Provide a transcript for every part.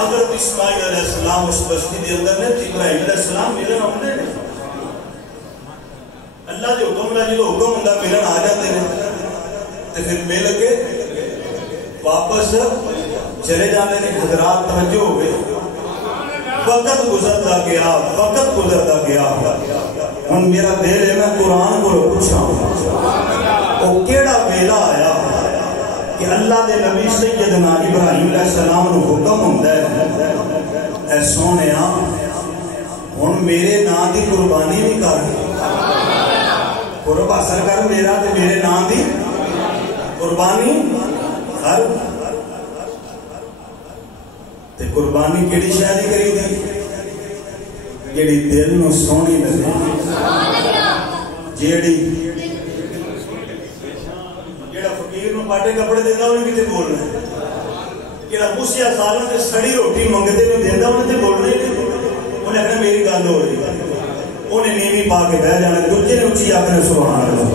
حضرت اسماعیل علیہ السلام اس بستی دے اندر نے ابراہیم علیہ السلام ملن آتے ہیں اللہ کے حکم نہ جو حکم ہوں ملن آ جاتے ہیں تو پھر مل کے واپس چلے جاتے ہیں حضرات توجہ ہو گئے وقت گزرتا گیا ہوں میرا دل ہے میں قرآن کو پوچھا وہ کیڑا ویلا آیا کہ اللہ دے نبی سیدنا ابراہیم علیہ السلام نو حکم ہوندا ہے اے سونیا ہن میرے نام دی قربانی بھی کر قرب حاصل کر میرا تے میرے نام دی قربانی کر تے قربانی کیڑی شے دی کری دی جیڑی دل نو سونی لگے جیڑی فقیر نو پاٹے کپڑے دینا انہیں کتے بولنا ہے کہ موسیٰ سالوں سے سڑی روٹی منگتے میں دینا انہیں تے بولنا ہے انہیں اپنے میری گل ہو رہی ہے انہیں نیمی پا کے بہ جانا دوجے نے اچھی اپنے سبحان اللہ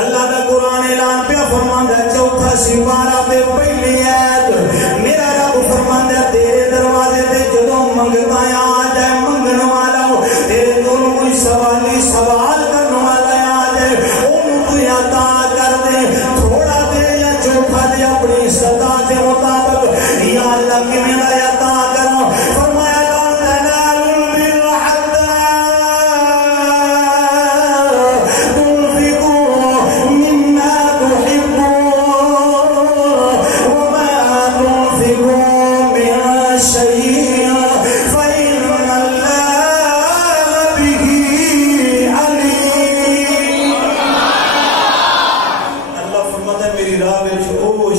اللہ دا قرآن اعلان پہ فرماندا ہے چوتھا سپارہ پہ پہلی ایت میرا رب فرماندا ہے تیرے دروازے پہ جدوں منگتا آ جائے منگن والا تیرے دونوں کوئی سوالی سوال کرنے والا آ جائے عطا کر دے تھوڑا دے یا چوکھا دے اپنی سطح کے مطابق یا اللہ کی میرا عطا کرو فرمایا لا تنالوا البر حتى تنفقوا مما تحبون وما تنفقوا من شيء فإن الله به عليم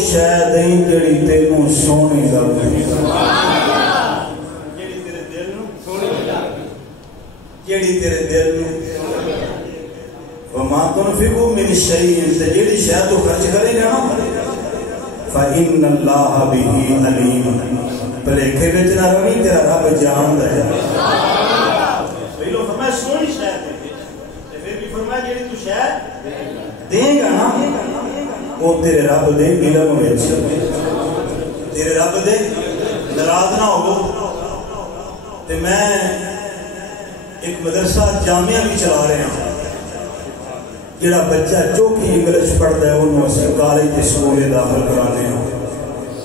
شاید جڑی تینوں سونی لگی جڑی تیرے دل وما تنفقوا من شيء جڑی شاید تو خرچ کرے گا فإن الله به عليم بھلیکے وچ نہ رہی تیرا رب جاندا ہے پہلو فرمایا سونی شاید تے پھر بھی فرمایا جڑی تو شاید دے گا نا وہ تیرے رب دے علم وچ تیرے رب دے ناراض نہ ہو تے میں ایک مدرسہ جامعہ بھی چلا رہے ہیں جڑا بچہ جو کہ انگلش پڑھتا ہے انہوں اسے کالج کے سکولے داخل کرانے ہیں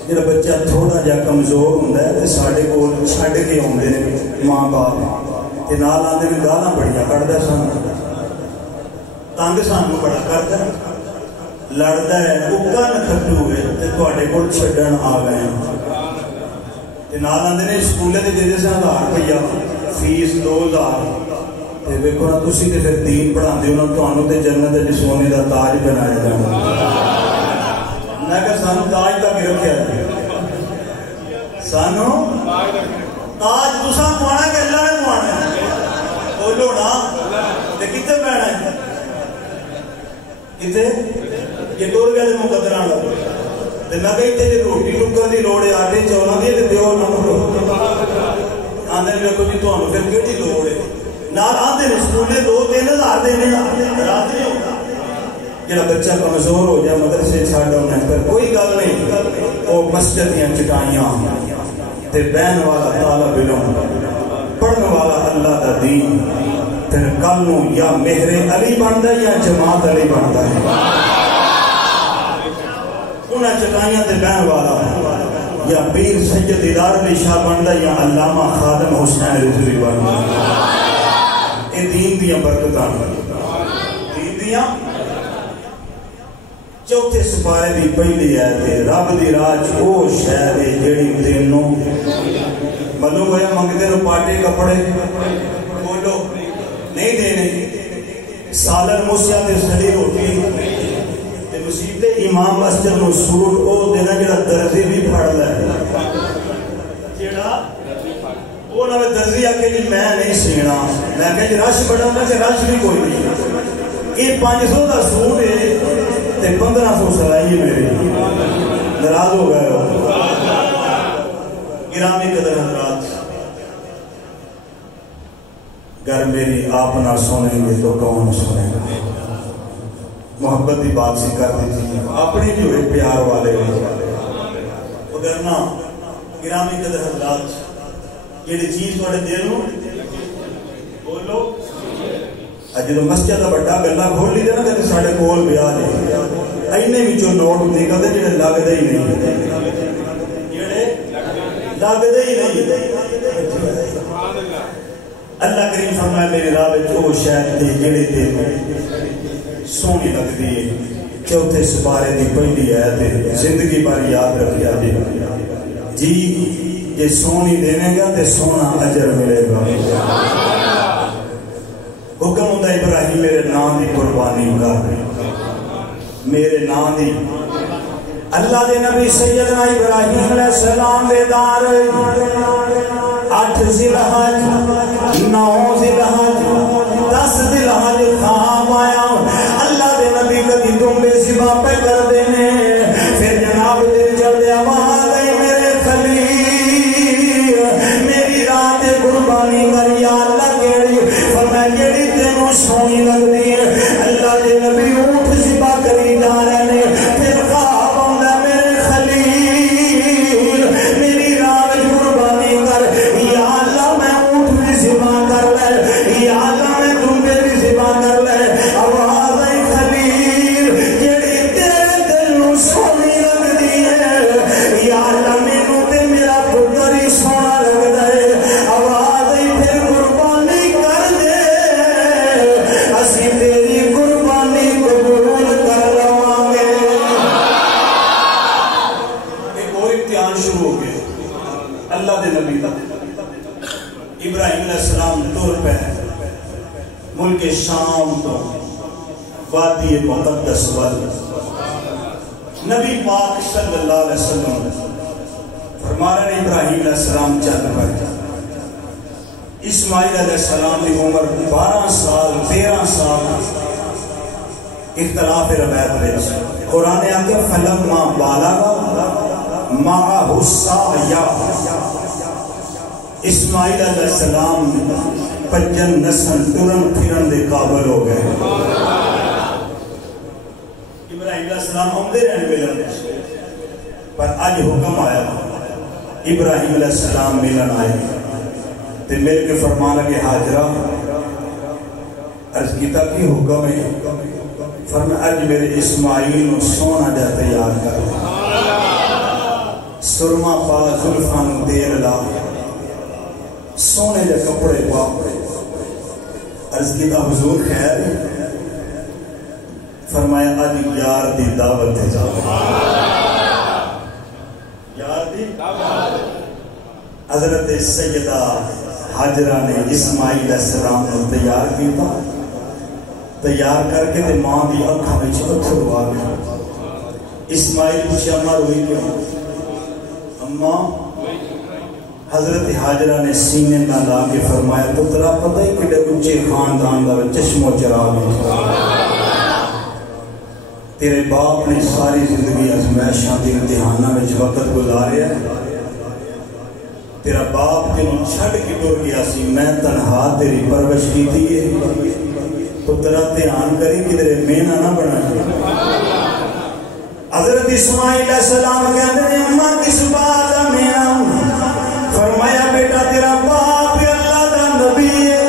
جڑا بچہ تھوڑا جا کمزور ہوندا ہے تے ساڈے کول چھڈ کے آوندے نے ماں باپ تے نال آندے نے گالاں بڑیاں کڈدا سان تنگ سانوں بڑا کردا لڑتا ہے اکا نکھٹو ہے تے تواڈے کول چھڈن آ گئے تے نال آندے نے سکولے دے دے سن 1000 روپیہ فیس 2000 تے ویکھو نا تسی تے پھر دین پڑھاندے ہو نا تانوں تے جنت دے سونے دا تاج بنایا جانا میں کہ سانوں تاج دا کی رکھیا سانوں تاج تساں پوانا کہ اللہ نے پوانا بولو نا تے کتے پینا ہے کتے یہ دور گیا دے مقدران لگو تے میں کہی تے روٹی ٹکر دی لوڑ ہے آٹے چولاں دی تے دیو نہ آندے نے کو جی تانوں پھر کیڑی لوڑ ہے نال آندے نے سکولے 2-3 ہزار دینے رات نہیں ہوتا جڑا بچہ کمزور ہو جائے مدرسے چھڈ ہونا پر کوئی گل نہیں وہ مسجد دیاں چٹائیاں تے بہن والا طالب علم پڑھن والا اللہ دا دین پھر کل نو یا مہر علی بندا ہے یا جماعت علی بندا ہے انہاں چٹائیاں تے بہن والا یا پیر سید ادار علی شاہ بندا ہے یا علامہ خادم حسین رضوی بندا ہے یہ دین دیاں برکتاں دین دیاں چوتھے سپارے دی پہلی آیت ہے رب دی راہ او شے ہے جڑی تینوں معلوم ہویا منگتے نو پاٹے کپڑے بولو نہیں دینے سالن موسیٰ تے سڑی روٹی تے مسیح امام مسجد نو سوٹ او دینا جڑا درزی بھی پھڑ لے جڑا وہ نہ درزی آکے جی میں نہیں سینا میں کہا جی رش بڑا میں کہ رش بھی کوئی نہیں یہ 500 دا سوٹ ہے تے 1500 سلائی ہے میری ناراض ہو گئے ہو گرامی قدر حضرات گر میری آپ نہ سنیں گے تو کون سنے گا محبت کی بات سی کر دیجیے اپنی جو ہے پیار والے اگر نہ گرامی قدر حضرات یہ چیز تھوڑے دل میں بولو جب مسجد کا بڑا گلا کھول لی نا کہ سارے کول بیاہ نے اینے وچوں نوٹ نکلتے جڑے لگتے ہی نہیں لگتے ہی نہیں اللہ کریم فرمائے میری راہ وچ او شاید تے جڑے دل سونی لگتی ہے چوتھے سپارے دی پہلی آیت زندگی بھر یاد رکھیا جی جے سونی دینے گا تے سونا اجر ملے گا حکم ہوتا ابراہیم میرے نام دی قربانی کر میرے نام دی اللہ دے نبی سیدنا ابراہیم علیہ السلام دے دار 8 ذی الحج 9 ذی الحج 10 ذی الحج خواب آیا اللہ دے نبی کبھی دمبے ذبح پہ کر دینے پھر جناب دل چل دیا وہاں گئی میرے خلیل میری رات قربانی کر یا اللہ کیڑی فرمایا کیڑی تینوں سونی لگدی ہے اللہ دے نبی اونٹ ذبح کری جا رہے نے پھر خواب آندا میرے خلیل میری رات قربانی کر یا اللہ میں اونٹ بھی ذبح کر لے یا اللہ میں دمبے بھی ذبح کر لے آواز آئی خلیل کیڑی تیرے دل نوں سونی لگدی ہے یا اللہ مینوں تے میرا پتر ہی سونا لگدا ہے آواز آئی پھر قربانی کر دے اسی تیری قربانی قبول کر لواں گے ایک اور امتحان شروع ہو گیا اللہ دے نبی دا ابراہیم علیہ السلام تر پہ ملک شام تو وادی مقدس وال نبی پاک صلی اللہ علیہ وسلم فرما رہے ہیں ابراہیم علیہ السلام چل پہ اسماعیل علیہ السلام کی عمر 12 سال 13 سال اختلاف روایت میں قرآن آگے فلما بالغ معہ السعی اسماعیل علیہ السلام پنجن نسل ٹرن پھرن دے قابل ہو گئے ابراہیم علیہ السلام ہوندے رہنے ملن پر اج حکم آیا ابراہیم علیہ السلام ملن آئے تے مل کے فرمان لگے حاجرہ عرض کیتا کی حکم ہے فرمایا اج میرے اسماعیل نو سونا جا تیار کر سرما پا زلفاں نو تیل لا سونے جا کپڑے پا عرض کیتا حضور خیر فرمایا اج یار دی دعوت تے جا یار دی حضرت سیدہ حاجرہ نے اسماعیل علیہ السلام کو تیار کیتا تیار کر کے تے ماں دی اکھاں وچ اتھر آ گئے اسماعیل پوچھا اماں روئی کیوں اماں حضرت حاجرہ نے سینے نہ لا کے فرمایا پترا پتہ ہی کڈے اونچے خاندان دا چشم و چراغ ہے تیرے باپ نے ساری زندگی ازمائشاں دی امتحاناں وچ وقت گزاریا تیرا باپ تینوں چھڈ کے ٹر گیا سی میں تنہا تیری پرورش کیتی ہے پترا دھیان کری کدھر مینا نہ بنا حضرت اسماعیل علیہ السلام کہتے ہیں اماں کس بات کا مینا فرمایا بیٹا تیرا باپ اللہ دا نبی ہے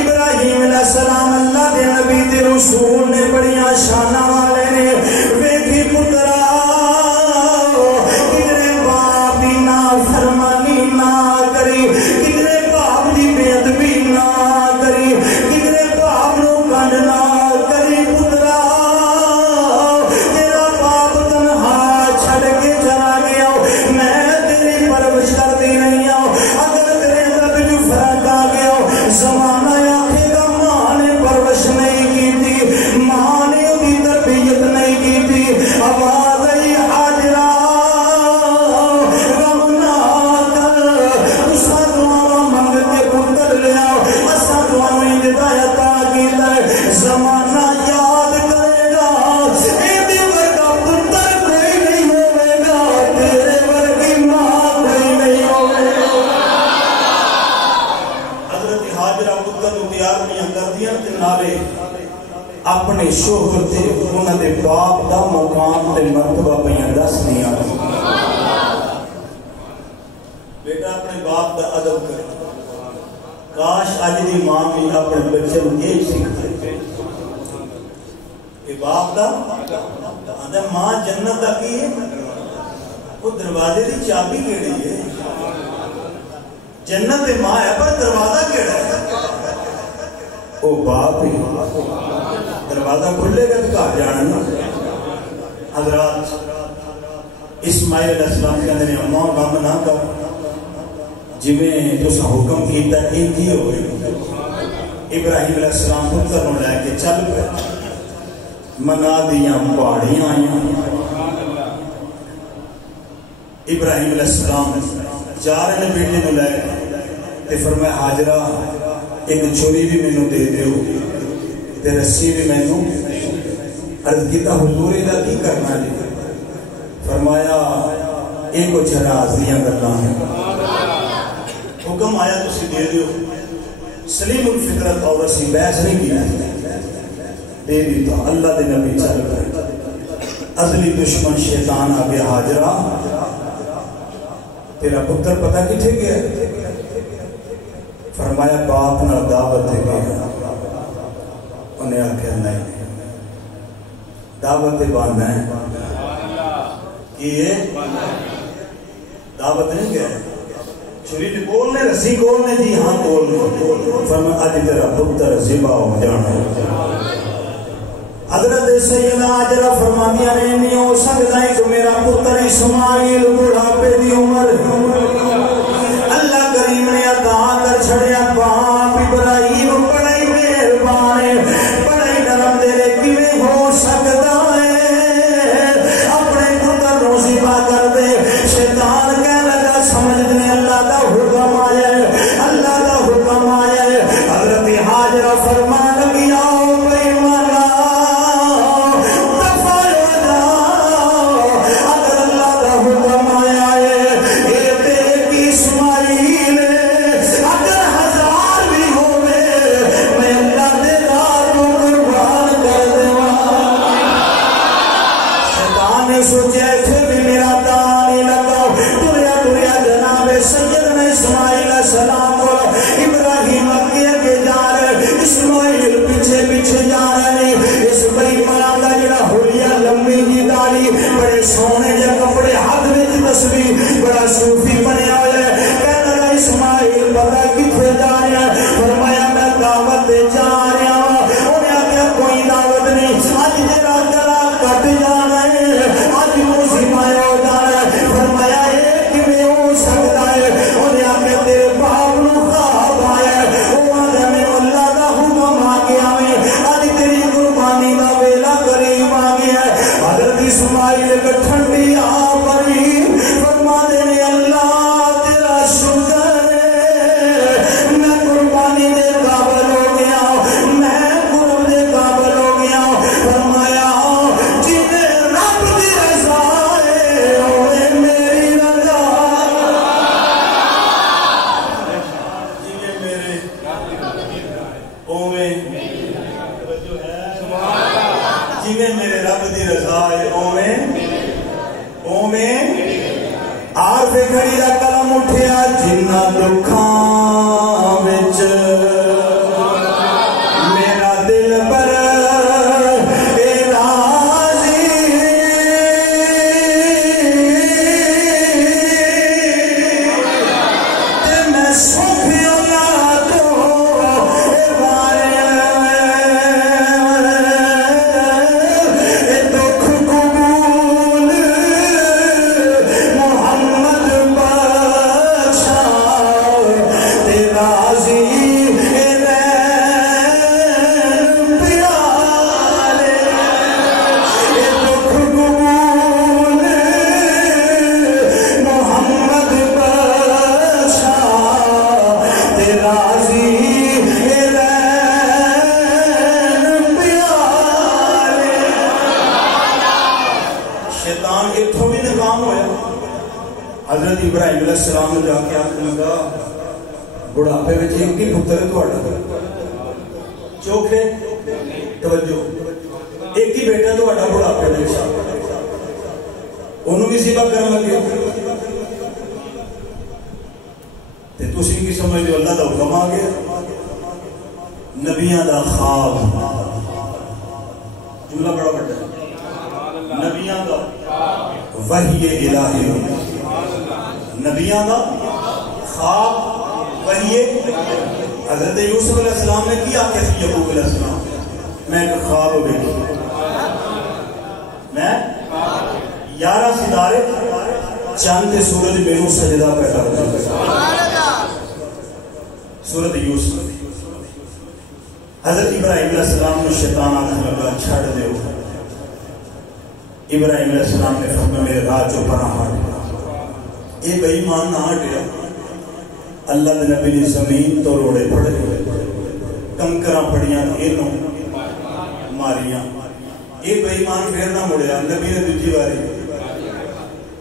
ابراہیم علیہ السلام اللہ دے نبی تے رسول نے بڑیاں شاناں والے نے ویکھی پترا کدھر باپ دی نافرمانی نہ کری کدھر باپ دی بے ادبی نہ کری کدھر باپ نو کنڈ نہ کری پترا تیرا باپ تنہا چھڑ کے چلا گیا میں تیری پرورش کرتی نہیں ہوں اگر تیرے رب جو فرق آ گیا زمانہ آکھے گا ماں نے پرورش نہیں کی تھی ماں نے اُنہی تربیت نہیں کی تھی آواز آئی حاجرہ غم نہ کر اسا دعا منگ کے پتر لیا اسا دعا میں ہدایت آ گئی زمانہ یاد کرے گا ایدی ورگا پتر کوئی نہیں ہوئے گا تیرے ورگی ماں کوئی نہیں ہوئے گا حضرت حاجرہ پتر نو تیار نہیں کر دیا تے نالے اپنے شوہر تے انہاں دے باپ دا مقام تے مرتبہ پیاں دس نہیں اج دی ماں بھی اپنے بچے کو یہ سکھائے کہ باپ دا آدھا ماں جنت دا کی ہے وہ دروازے دی چابی کیڑی ہے جنت دے ماں ہے پر دروازہ کیڑا ہے وہ باپ ہی دروازہ کھلے گا تو گھر جانا نا حضرات اسماعیل علیہ السلام کے اندر اماں کام نہ کر جویں تسا حکم کیتا ان کی ہوئے ابراہیم علیہ السلام پتر نو لے کے چل پے منا دیاں پہاڑیاں آئیاں ابراہیم علیہ السلام چار نے بیٹے نو لے تے فرمایا ہاجرہ ایک چھری بھی مینوں دے دیو تے رسی بھی مینوں عرض کیتا حضور دا کی کرنا جی فرمایا ایک کچھ راز دیاں گلاں ہیں حکم آیا تسی دے دیو سلیم الفطرت عورت سی بحث نہیں کی دے دیتا اللہ دے نبی چل گئے ازلی دشمن شیطان آ گیا ہاجرہ تیرا پتر پتہ کتھے گیا فرمایا باپ نہ دعوت دے گیا انہیں آکھیا نہیں دعوت باندھا ہے یہ دعوت نہیں گیا چھری کول نے رسی کول نے جی ہاں کول نے فرمایا اج تیرا پتر ذبح ہو جانا ہے حضرت سیدہ ہاجرہ فرماندیاں نے نہیں ہو سکتا ہے کہ میرا پتر اسماعیل بڑھاپے دی عمر اللہ کریم نے عطا کر چھڑیا باپ ابراہیم بڑا ہی مہربان ہے بڑا ہی نرم دل کیویں ہو سکتا ہے اپنے پتر نو ذبح کر دے شیطان کہنے لگا سمجھنے اللہ دا حکم آیا ہے اللہ دا حکم آیا ہے حضرت ہاجرہ فرمان لگی آؤ بے ایمانا سونے جا کپڑے ہاتھ میں تصویر بڑا صوفی بنیا ہوا ہے کہنے لگا اسماعیل پتہ کتنے جا رہا ہے فرمایا میں دعوت دے جا رہا ہوں انہیں آگیا کوئی دعوت نہیں آج تیرا گلا کٹ جانا ہے آج موسیقی ہو جانا ہے فرمایا ایک میں ہو سکتا ہے انہیں آگیا تیرے باپ نو خواب آیا ہے وہ آگیا میں اللہ دا حکم آ گیا ہے آج تیری قربانی دا ویلا قریب آ گیا ہے حضرت اسماعیل ٹھنڈی آ پری فرما دے اللہ تیرا شکر میں قربانی دے قابل ہو گیا میں قرب دے قابل ہو گیا فرمایا جنہیں رب دی رضا ہے اوے میری رضا جنہیں میرے اوے جنہیں میرے رب دی رضا ہے اوے عارف گھڑی دا قلم اٹھیا جنہ دکھاں وچ میرا دل پر اے راضی تے میں سوکھیوں نہ تو اے بارے اے دکھ قبول حضرت ابراہیم علیہ السلام نے جا کے آخر لگا بڑھاپے میں ایک ہی پتر ہے تھوڑا چوکھے توجہ ایک ہی بیٹا تھوڑا بڑھاپے میں انہوں بھی ذبح کرنے لگے تے تسی کی سمجھ دو اللہ دا حکم آ گیا نبیاں دا خواب جملہ بڑا بڑا ہے نبیاں دا وحی الہی نبیاں دا خواب وحی حضرت یوسف علیہ السلام نے کیا کیسی یعقوب علیہ السلام میں ایک خواب دیکھی میں 11 ستارے چاند سورج میرے سجدہ پیدا ہو سورت یوسف حضرت ابراہیم علیہ السلام نے شیطان آنے لگا چھڑ دے ابراہیم علیہ السلام نے فرمایا میرے راہ جو پناہ ہٹ یہ بے ایمان نہ ہٹیا اللہ دے نبی نے زمین تو روڑے پڑے کنکراں پڑیاں اینوں ماریاں یہ بے ایمان پھر نہ مڑیا نبی نے دوسری باری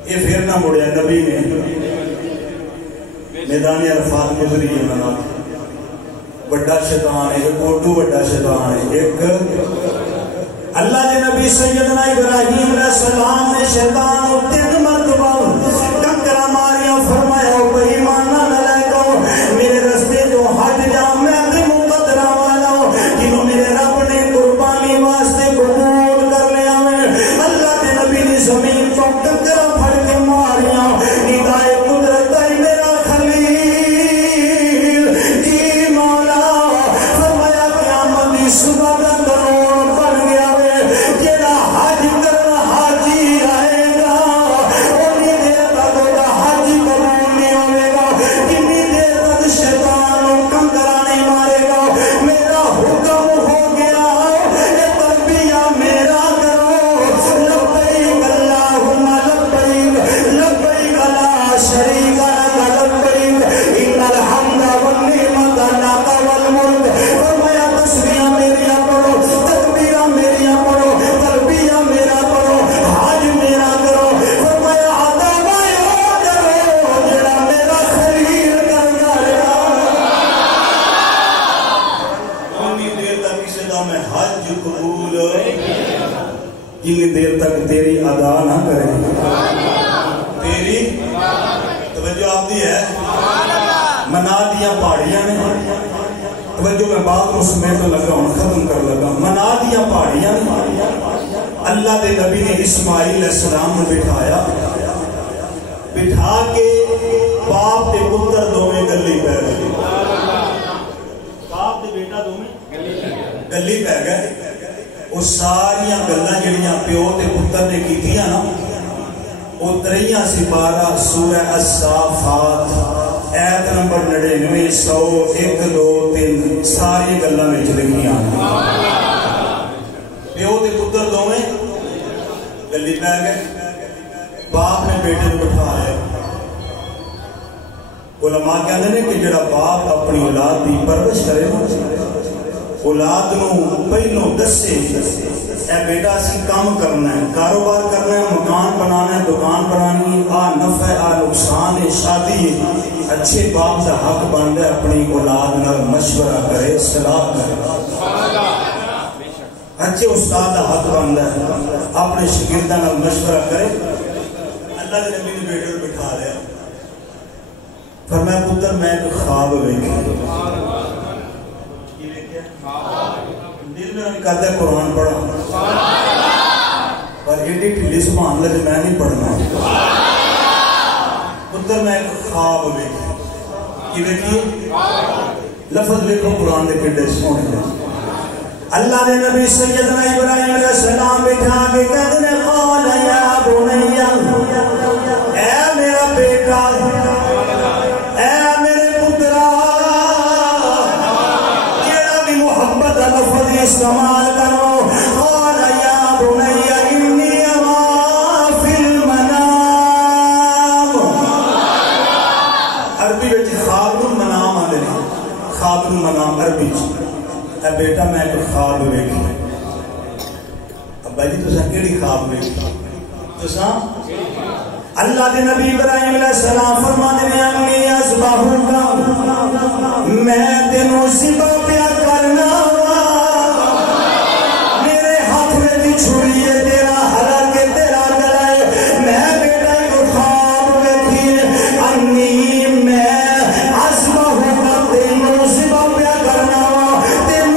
یہ پھر نہ مڑیا نبی نے میدان عرفات گزری ہے منا بڑا شیطان ہے ایک کوٹو بڑا شیطان ہے ایک اللہ کے نبی سیدنا ابراہیم علیہ السلام نے شیطان کو 3 مرتبہ کنکرا ماریاں فرمایا بے ایمان نہ لے کو میرے رستے تو ہٹ جا میں اپنے مقدرہ والا ہوں جنہوں میرے رب نے قربانی واسطے قبول کر لیا میں اللہ کے نبی نے زمین تو کنکرا پھڑ کے ماریاں ندائے قدرت ہے میرا خلیل جی مولا فرمایا قیامت کی صبح کا درون بن گیا ہے جیڑا حج کرنا حاجی آئے گا اونی دیر تک وہ حج قبول نہیں ہوئے گا جنی دیر تک شیطان کنکرا نہیں مارے گا میرا حکم ہو گیا یہ تلبیہ میرا کرو لبیک اللہم لبیک لبیک لا شریک لک لبیک ان الحمد والنعمت لک والملک فرمایا تسبیحاں میریاں پڑھو تکبیراں میریاں پڑھو تلبیہ میرا پڑھو حج میرا کرو فرمایا عطا وہ کرو جڑا میرا خلیل کرنا ہے اتنی دیر تک کسی دا میں حج قبول جتنی دیر تک تیری ادا نہ کرے تیری توجہ آپ دی ہے منا دیا پہاڑیاں نے توجہ میں بات اس میں تو لگا ہوں ختم کر لگا منا دیا پہاڑیاں نے اللہ دے نبی نے اسماعیل علیہ السلام نے بٹھایا بٹھا کے باپ دے پتر دوویں گلی پہ گئے باپ دے بیٹا دوویں گلی پہ گئے وہ ساریاں گلاں جڑیاں پیو تے پتر نے کیتیاں نا وہ 3 سپارہ سورہ الصافات ایت نمبر 99 100 1 2 3 ساری گلاں وچ لکھیاں پیو تے پتر دوویں گلی پہ گئے باپ نے بیٹے کو بٹھایا علماء کہتے ہیں کہ جڑا باپ اپنی اولاد کی پرورش کرے اولاد نو پہلو دسے اے بیٹا اسی کام کرنا ہے کاروبار کرنا ہے مکان بنانا ہے دکان بنانی ہے آ نفع آ نقصان ہے شادی ہے اچھے باپ کا حق بنتا ہے اپنی اولاد نال مشورہ کرے صلاح کرے اچھے استاد کا حق بنتا ہے اپنے شاگرداں نال مشورہ کرے اللہ کے نبی نے بیٹے کو بٹھا لیا فرمایا پتر میں ایک خواب ویکھیا دل میں کہتا ہے قرآن پڑھا پر ایڈی ٹھلی سبحان اللہ میں نہیں پڑھنا پتر میں ایک خواب ویکھیا کی ویکھی لفظ لکھو قرآن دے کڈے سونے اللہ نے نبی سیدنا ابراہیم علیہ السلام بٹھا کے کہتے ہیں قال یا بنی اے میرا بیٹا اے میرے پترا جیڑا بھی محبت کا لفظ استعمال کرو قال یا بنی انی ارا فی المنام عربی وچ خواب نوں منام آندے نے خواب نوں منام عربی اے بیٹا میں ایک خواب ویکھی ابا جی تساں کیڑی خواب ویکھی تساں اللہ کے نبی ابراہیم علیہ السلام فرماتے ہیں انی اذبحک میں تینوں ذبح پیا کرنا میرے ہاتھ میں چھری ہے تیرا حلق ہے تیرا گلا ہے میں بیٹا ایک خواب ویکھی انی میں اذبحک تینوں ذبح پیا کرنا تینوں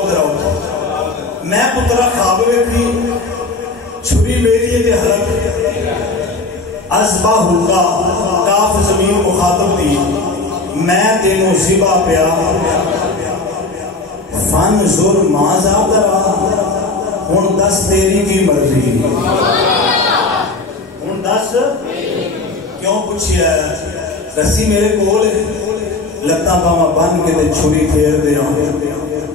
چلاؤ ذرا میں پترا خواب ویکھی چھری میری دے حلق ازباہ اللہ کاف زمین مخاطب دی میں تینوں ذبح پیا فانظر ماذا ترا ہن دس تیری کی مرضی ہن دس کیوں پوچھیا رسی میرے کول لتاں باواں بن کے تے چھری پھیر دیاں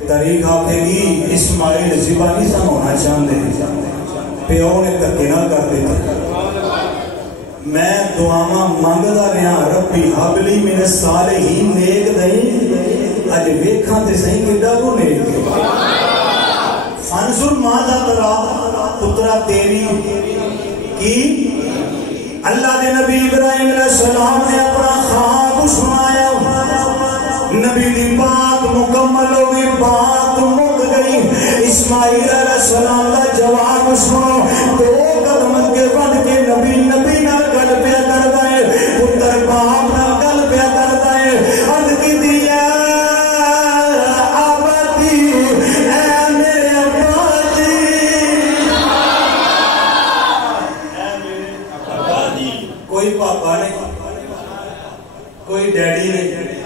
طریق آکھے گی اسماعیل ذبح نہیں سن ہونا چاہندے پیو نے دھکے نہ کر دیتے میں دعاواں منگدا رہا ربی حبلی من الصالحین نیک نہیں اج ویکھاں تے صحیح کڈا کو نیک فانظر ماذا ترا پترا تیری کی اللہ دے نبی ابراہیم علیہ السلام نے اپنا خواب سنایا نبی دی بات مکمل ہو گئی بات مک گئی اسماعیل علیہ السلام کا جواب سنو دو قدم کے بڑھ کے نبی نہ گل پیا کرتا ہے پتر باپ نہ گل پیا کرتا ہے عرض کی دیا آبادی اے میرے ابا جی کوئی پاپا نہیں کوئی ڈیڈی نہیں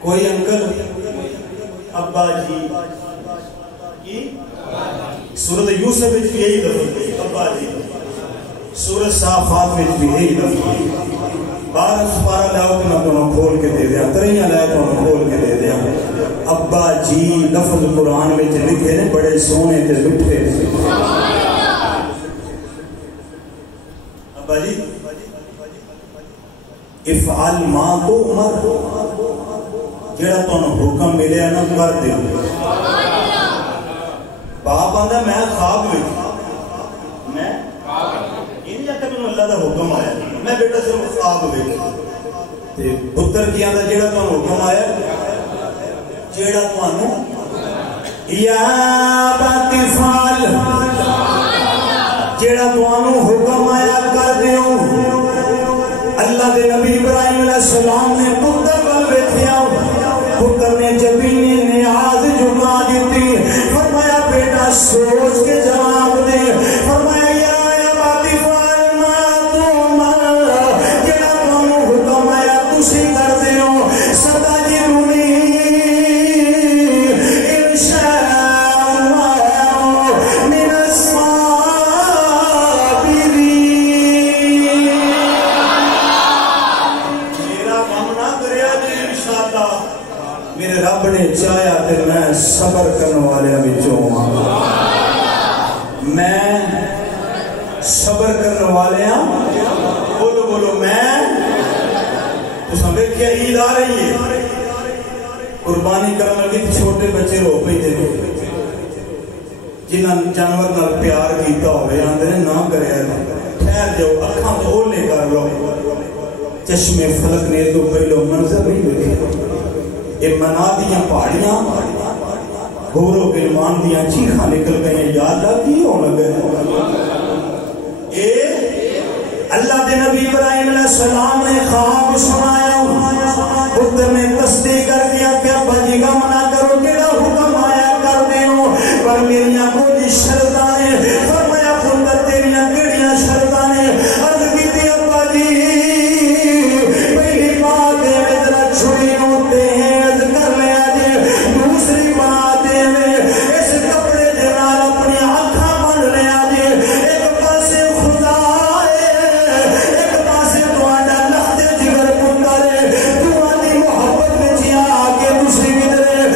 کوئی انکل ابا جی سورۃ یوسف میں یہی لفظ ابا جی سورۃ صافات میں بھی یہی لفظ بارہ سپارہ لاؤ کہ میں تمہیں کھول کے دے دیا تریاں لائے تمہیں کھول کے دے دیا ابا جی لفظ قرآن میں لکھے نے بڑے سونے تے مٹھے ابا جی افعل ما تؤمر جڑا تمہیں حکم ملے نا کر دیو باپ آندا میں خواب ویکھا میں یہ نہیں آکھا مینوں اللہ دا حکم آیا میں بیٹا صرف خواب ویکھا تے پتر کی آندا جڑا تمہیں حکم آیا جڑا تمہیں یا باطفال جڑا تمہیں حکم آیا کر دیو اللہ دے نبی ابراہیم علیہ السلام نے پتر ول ویکھیا پتر نے جبینی نیاز جھکا دیتی فرمایا بیٹا سوچ کے جواب دے فرمایا یا باطفال ما تؤمر جڑا تمہیں حکم آیا تسی کر دیو سدا جی رونی میرے رب نے چاہیا تے میں صبر کرنے والے وچوں میں صبر کرنے والے بولو بولو میں تو سمجھ کیا عید آ رہی ہے قربانی کرنے لگی چھوٹے بچے رو پہ تھے جنہاں جانور نال پیار کیتا ہوئے آندے نے نہ کرے ٹھہر جاؤ اکھاں تو اولے کر لو چشمے فلک نے تو پہلو منظر نہیں دیکھے یہ منا دیاں پہاڑیاں گورو گلمان دیاں چیخاں نکل گئے یا اللہ کی ہونے گئے اے اللہ دے نبی ابراہیم علیہ السلام نے خواب سنایا پتر نے تصدیق کر دیا کہ ابا جی کا منع کرو کیڑا حکم آیا کر دیو پر میریاں کوئی شرطاں نے فرمایا پتر تیریاں کیڑیاں شرطاں نے عرض کیتی ابا جی پہلی بات ہے ذرا چھری نو تیز کر لیا جے دوسری بات ہے اس کپڑے دے نال اپنی آنکھاں بن لیا جے ایک پاسے خدا ہے ایک پاسے تہاڈا لہدے جگر پتر ہے تہاڈی محبت وچ آ کے دوسری کدھر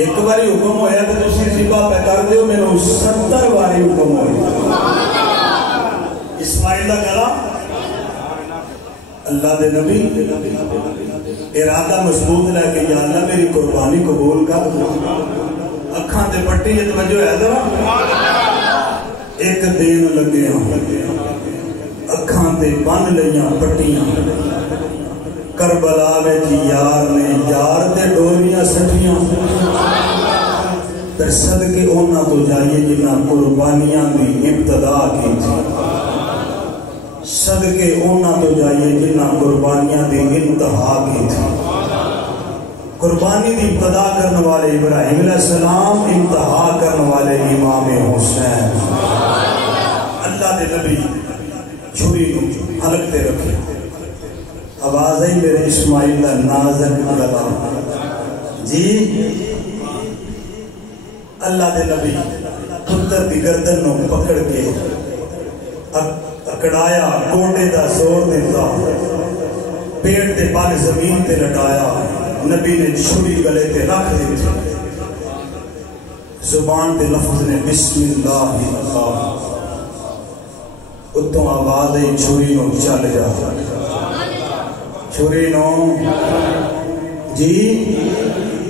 ایک باری حکم ہویا تو تسی ذبح پہ کر دیو، میں نے 70 باری حکم ہویا۔ اسماعیل دا گلا اللہ دے نبی ارادہ مضبوط لے کے یا اللہ میری قربانی قبول کر، اکھاں تے پٹی یہ توجہ ہے ذرا، ایک دین لگے اکھاں تے بن لیاں پٹیاں، کربلا وچ یار نے یار تے ڈوریاں سٹیاں، تے صدقے انہاں تو جائیے جنہاں قربانیاں دی ابتدا کی تھی، صدقے انہاں تو جائیے جنہاں قربانیاں دی انتہا کی تھی۔ قربانی دی ابتدا کرنے والے ابراہیم علیہ السلام، انتہا کرنے والے امام حسین۔ اللہ دے نبی چھری کو حلق تے رکھے، آواز آئی میرے اسماعیل دا نازک گلا، جی اللہ دے نبی پتر دی گردن نو پکڑ کے اکڑایا، کوٹے دا زور دیتا، پیٹ تے بال زمین تے لٹایا، نبی نے چھری گلے تے رکھ دی تھی، زبان تے لفظ نے بسم اللہ اللہ، اتوں آواز ہے چھری نو چل جا، چھری نو جی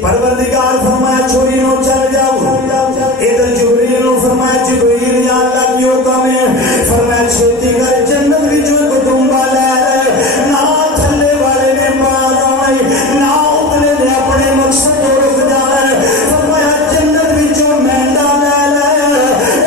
پروردگار فرمایا چھری نو چل جاؤ، ادھر جبریل نو فرمایا جبریل یا اللہ کی حکم ہے، فرمایا چھتی کر جنت وچوں کو ڈونگا لے لے، نہ تھلے والے نے مار آئے نہ اتنے نے اپنے مقصد کو رک جانا، فرمایا جنت وچوں مینڈا لے لے،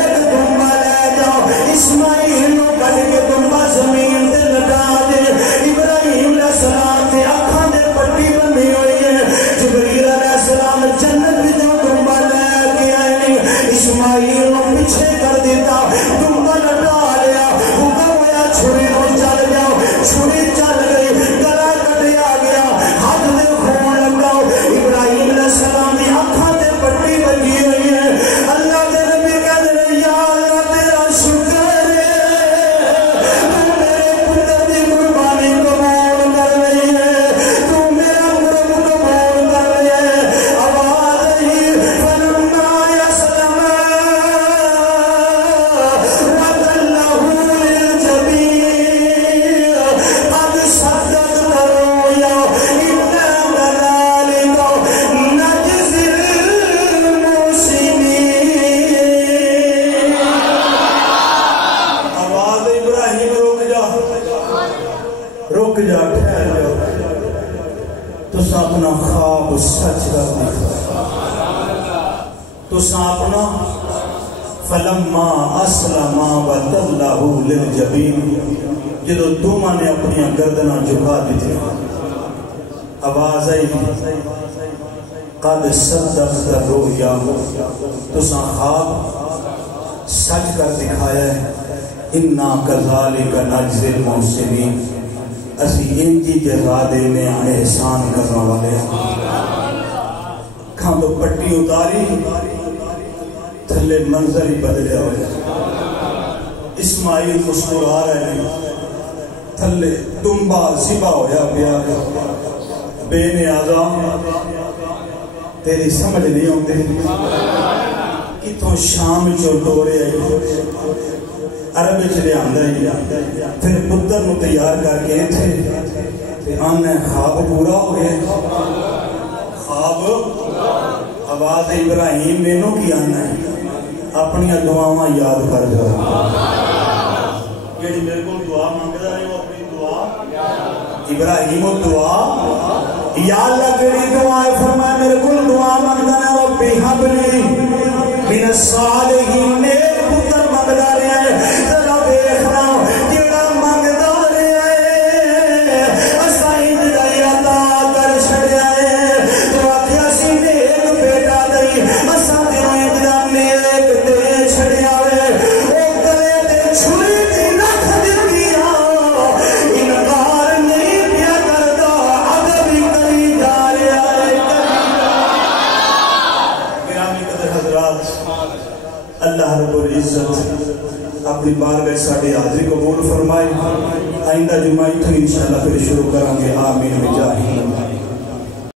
ایک ڈونگا لے جاؤ، اسماعیل نو کٹ کے ڈونگا زمین تے لٹا دے، ابراہیم علیہ السلام تے اکھاں دے پٹی بندی ہوئی ہے، جبریل علیہ السلام جنت وچوں ڈونگا لے کے آئے، اسماعیل نو پیچھے کر دیتا، ڈونگا لٹا لیا، حکم ہوا چھری نو چل جاؤ، چھری چل گئی، گلا کٹیا گیا، ہاتھ دے خون لگاؤ، ابراہیم علیہ السلام دی اکھاں تے پٹی لگی ہوئی ہے، اللہ دے نبی کہہ رہے یا اللہ تیرا شکر ہے، تو میرے پتر دی قربانی قبول کر رہی ہے، تو میرا قرب قبول کر رہی ہے، آواز ہی فلما یسلم وَتَلَّهُ لِلْجَبِينِ قَدْ صَدَّقْتَ الرُّؤْيَا إِنَّا كَذَلِكَ نَجْزِي الْمُحْسِنِينَ۔ آواز ابراہیم رک جا، رک جا، ٹھہر جا، تسا اپنا خواب سچ کر دکھا، تسا اپنا فلما اسلم وتلہ للجبین، جدو دونوں نے اپنی گردناں جھکا دیتے، آواز آئی قد صدقت الرؤیا، تسا خواب سچ کر دکھایا ہے، انا کذالک نجزی المحسنین، اسی انجی جزا دینے احسان کرنا والے ہیں۔ کھاں تو پٹی اتاری، تھلے منظر ہی بدلیا ہوئے، اسماعیل مسکرا رہے ہیں، تھلے دمبا ذبح ہویا پیا، بے نیازا تیری سمجھ نہیں ہوتے، کتوں شام چو ٹورے آئی، عرب چلے آندہ ہی، پھر پتر نو تیار کر کے تھے، آنے خواب پورا ہو گئے، خواب آواز ابراہیم مینوں کی آنا ہے، اپنی دعاواں یاد کر جا، یہ میرے کو دعا مانگتا ہے، وہ اپنی دعا ابراہیم و دعا، یا اللہ کیڑی دعا ہے، فرمایا میرے کو دعا مانگتا ہے، ربی حب لی من الصالحین، نیک پتر مانگتا رہا ہے، ذرا دیکھنا جیڑا مانگتا رہا ہے اسائی جڑائی عطا کر چھڑیا ہے، تو آکھیا سی نیک بیٹا دئی، اساں تیرے جڑا نیک دے چھڑیا ہے، او گلے تے چھری دی رکھ دتی آ، انکار نہیں پیا کردا، ادب کری جا رہا ہے۔ گرامی قدر حضرات، اللہ رب العزت اپنی بارگاہ ساڈی حاضری قبول فرمائے، آئندہ جمعہ تو انشاءاللہ پھر شروع کریں گے، آمین بجاہ